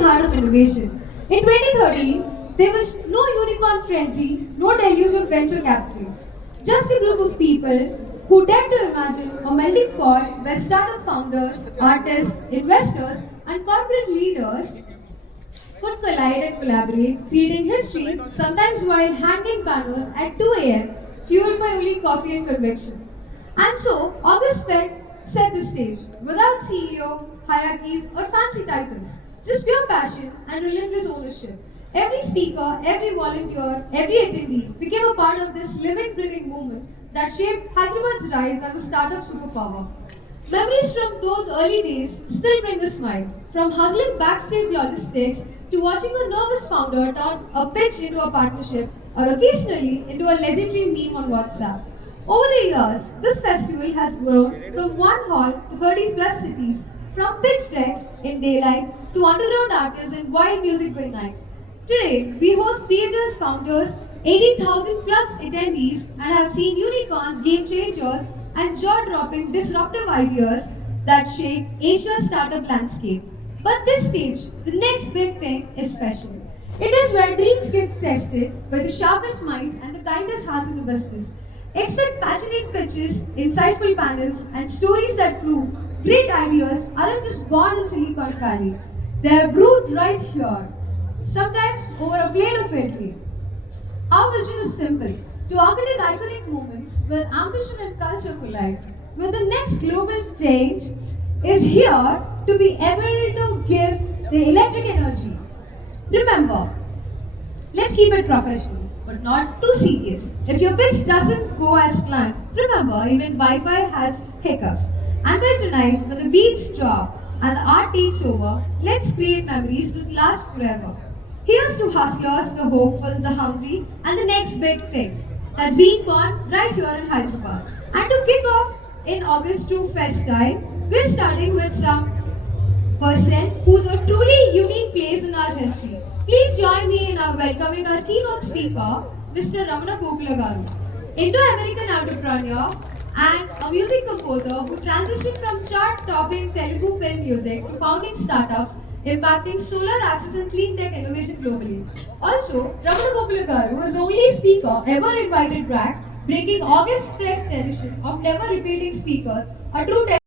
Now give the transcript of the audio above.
beating heart of innovation. In 2013, there was no unicorn frenzy, no deluge of venture capital. Just a group of people who dared to imagine a melting pot where startup founders, artists, investors, and corporate leaders could collide and collaborate, creating history, sometimes while hanging banners at 2 a.m., fueled by only coffee and conviction. And so, August Fed set the stage, without CEO, hierarchies, or fancy titles, just pure passion and relentless ownership. Every speaker, every volunteer, every attendee became a part of this living, breathing movement that shaped Hyderabad's rise as a startup superpower. Memories from those early days still bring a smile, from hustling backstage logistics to watching a nervous founder turn a pitch into a partnership or occasionally into a legendary meme on WhatsApp. Over the years, this festival has grown from one hall to 30 plus cities, from pitch decks in daylight to underground artists and wild music by night. Today, we host creators, founders, 18,000 plus attendees, and have seen unicorns, game changers, and jaw-dropping disruptive ideas that shake Asia's startup landscape. But this stage, the next big thing, is special. It is where dreams get tested by the sharpest minds and the kindest hearts in the business. Expect passionate pitches, insightful panels, and stories that prove great ideas aren't just born in Silicon Valley. They are brewed right here, sometimes over a plate of Italy. Our vision is simple: to architect iconic moments where ambition and culture collide, where the next global change is here to be able to give the electric energy. Remember, let's keep it professional, but not too serious. If your pitch doesn't go as planned, remember, even Wi-Fi has hiccups. And by tonight, when the beats drop and the art takes over, let's create memories that last forever. Here's to hustlers, the hopeful, the hungry, and the next big thing that's being born right here in Hyderabad. And to kick off in August 2 Fest style, we're starting with some person who's a truly unique place in our history. Please join me in our welcoming our keynote speaker, Mr. Ramana Gokula Garu, Indo-American entrepreneur and a music composer who transitioned from chart-topping Telugu film music to founding startups impacting solar access and clean tech innovation globally. Also, Ramana Gokula Garu was the only speaker ever invited back, breaking August Fest tradition of never repeating speakers, a true